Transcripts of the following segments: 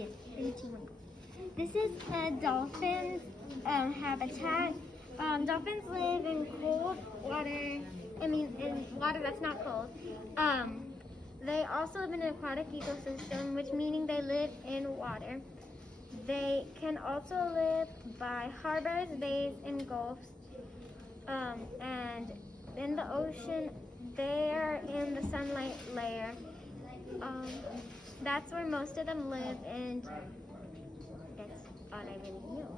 Yes, 3, 2, 1. This is a dolphin's habitat. Dolphins live in cold water. In water that's not cold. They also live in an aquatic ecosystem, which meaning they live in water. They can also live by harbors, bays, and gulfs. And in the ocean, they are in the sunlight layer. That's where most of them live, and that's all I really know.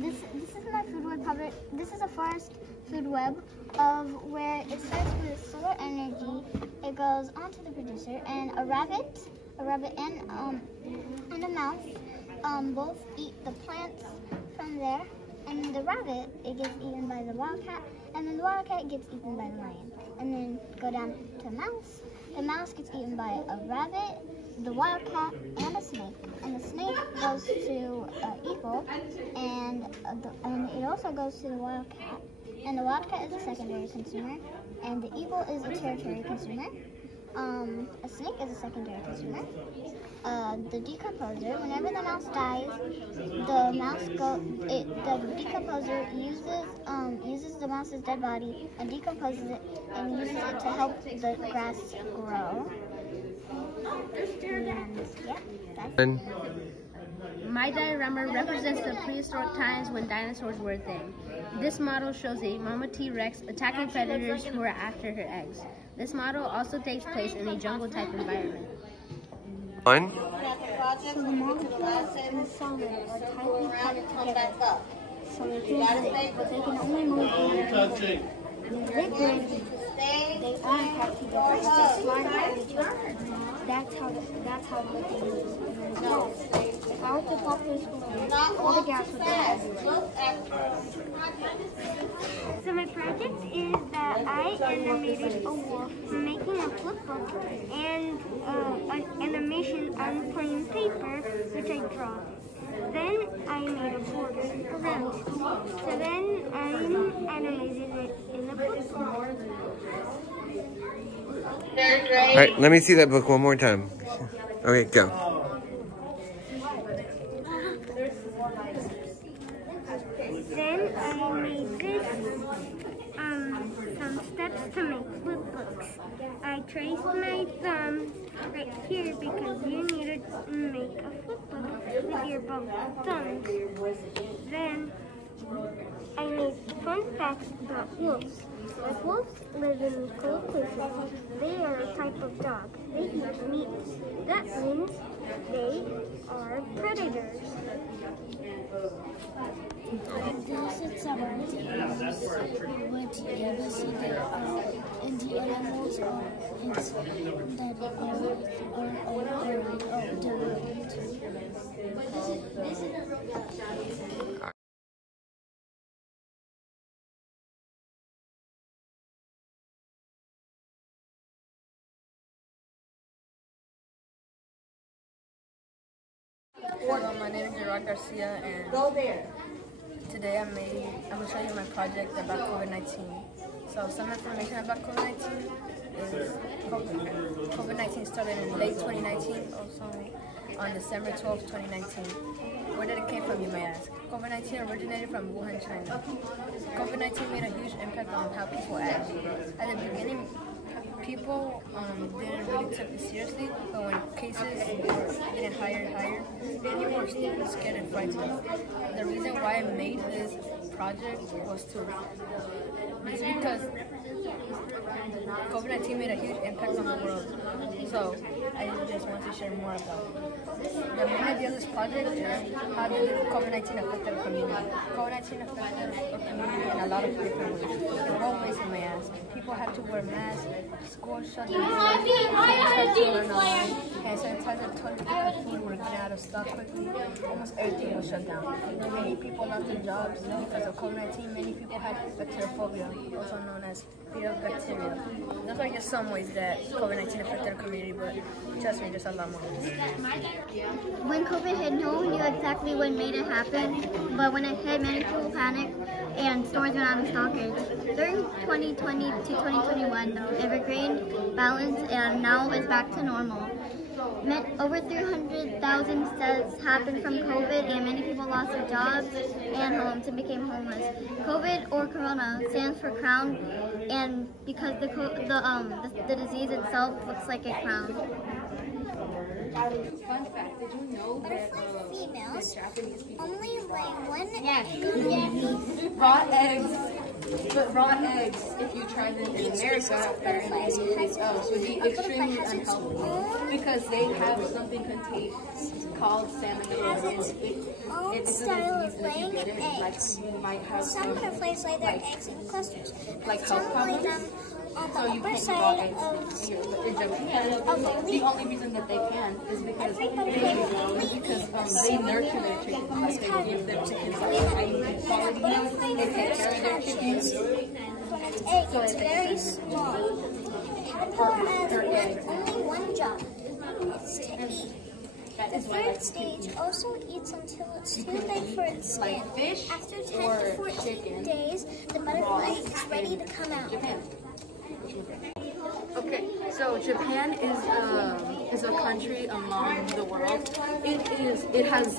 This is my food web cover. This is a forest food web of where it starts with solar energy. It goes onto the producer, and a rabbit and a mouse both eat the plants from there. And the rabbit, it gets eaten by the wildcat, and then the wildcat gets eaten by the lion. And then go down to a mouse. The mouse gets eaten by a rabbit, the wildcat, and a snake. And the snake goes to eagle, and it also goes to the wildcat. And the wildcat is a secondary consumer, and the eagle is a tertiary consumer. A snake is a secondary consumer. The decomposer, whenever the mouse dies, the decomposer uses the mouse's dead body and decomposes it and uses it to help the grass grow. And yeah, that's My diorama represents the prehistoric times when dinosaurs were a thing. This model shows a mama T-Rex attacking predators who are after her eggs. This model also takes place in a jungle-type environment. One. So the molecules in the solid are tightly packed together, so they can move, but they can only move in the liquid. They aren't packed together, they just slide out of each other. That's how liquid moves. And then gas. If I were to pop this balloon, all the gas would go everywhere. So my project is that I animated a wolf making a flip book and an animation on plain paper, which I draw. Then I made a border around it. So then I animated it in a flip book. All right, let me see that book one more time. Okay, go. Then I made this, some steps to make flip books. I traced my thumb right here because you need to make a flip book with your both thumbs. Then I made fun facts about wolves. Wolves live in cold places. They are a type of dog. They eat meat. That means they are predators. This is some animals which you see that in the animals that are of the world. Hello, my name is Gerard Garcia, and today I'm going to show you my project about COVID-19. So some information about COVID-19 is COVID-19 started in late 2019, also on December 12, 2019. Where did it came from, you may ask? COVID-19 originated from Wuhan, China. COVID-19 made a huge impact on how people act. At the beginning, people didn't really take it seriously, but when cases were getting higher and higher, people were still scared and frightened. The reason why I made this project was because COVID-19 made a huge impact on the world. So I just want to share more about it. The main idea of this project is how did COVID-19 affect our community. COVID-19 affected our community in a lot of different ways. In what ways, you may ask? People had to wear masks, schools shut down, hand sanitizer, toilet paper, food were getting out of stock quickly. Almost everything was shut down. Many people lost their jobs because of COVID-19. Many people had bacteriophobia, also known as fear of bacteria. Those are just some ways that COVID-19 affected our community, but trust me, there's a lot more ways. When COVID hit, no one knew exactly what made it happen, but when it hit, many people panicked and stores went out of stockage. During 2020 to 2021, evergreen balanced and now is back to normal. over 300,000 deaths happened from COVID, and many people lost their jobs and homes and became homeless. COVID or corona stands for crown, and because the disease itself looks like a crown. Fun fact, did you know that Females Japanese people only lay one egg. raw eggs, but raw eggs, if you try them in America or in anything else, would be extremely unhealthy because they have something called salmonella. It's a disease, and if you get it, like you might have Some butterflies lay their eggs in clusters. like Some health lay problems. them on the So you upper can't side raw of eggs in Japan. The only reason that they can is because they nurture their chickens. Like they give their chickens like high quality milk. They take care of their chickens. when its egg is very small. The caterpillar has only one job. It's to eat. The third stage also eats until it's too late for its skin. Fish After 10 to 14 days, the butterfly is ready to come out. Okay, so Japan is a country among the world. It has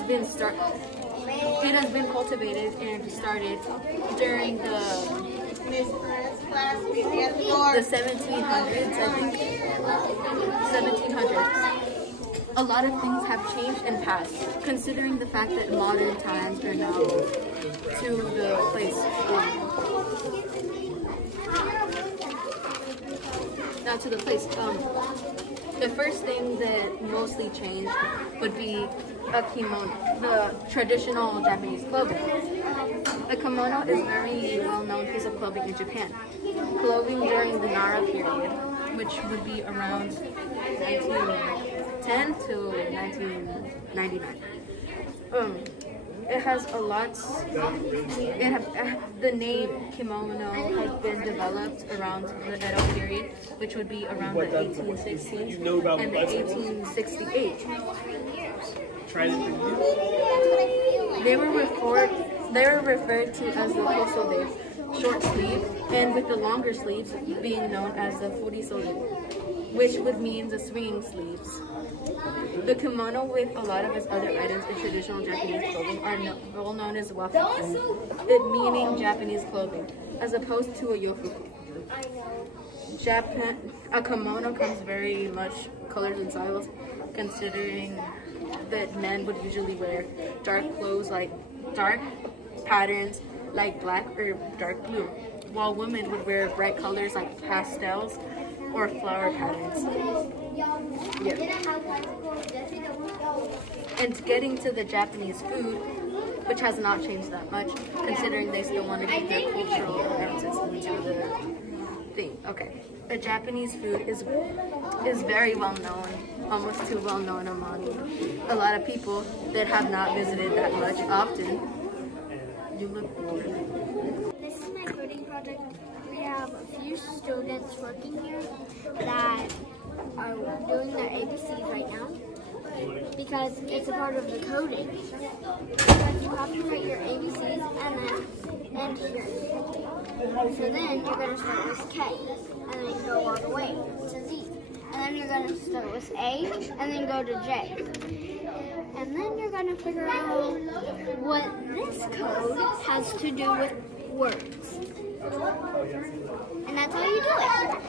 been cultivated and started during the 1700s, I think. 1700s. A lot of things have changed and passed, considering the fact that modern times are now to the place. Now to the place. The first thing that mostly changed would be a kimono, the traditional Japanese clothing. A kimono is a very well-known piece of clothing in Japan. Clothing during the Nara period, which would be around 1910 to 1999. It has a lot. The name kimono has been developed around the Edo period, which would be around the 1860s and the 1868. They were referred to as the kosobe, short sleeve, and with the longer sleeves being known as the furisoge, which would mean the swinging sleeves. The kimono, with a lot of its other items in traditional Japanese clothing, are well known as wafuku, it meaning Japanese clothing, as opposed to a yofuku. A kimono comes very much colors and styles, considering that men would usually wear dark clothes like dark patterns like black or dark blue, while women would wear bright colors like pastels or flower patterns. Yeah. And getting to the Japanese food, which has not changed that much, considering they still want to keep their cultural references into the thing. Okay, the Japanese food is very well known, almost too well known among a lot of people that have not visited that much often. You look bored. This is my coding project. We have a few students working here that are doing their ABCs right now because it's a part of the coding. Because you have to write your ABCs and then end here. So then you're going to start with K and then go all the way to Z. And then you're going to start with A and then go to J. And then you're going to figure out what this code has to do with words. And that's how you do it.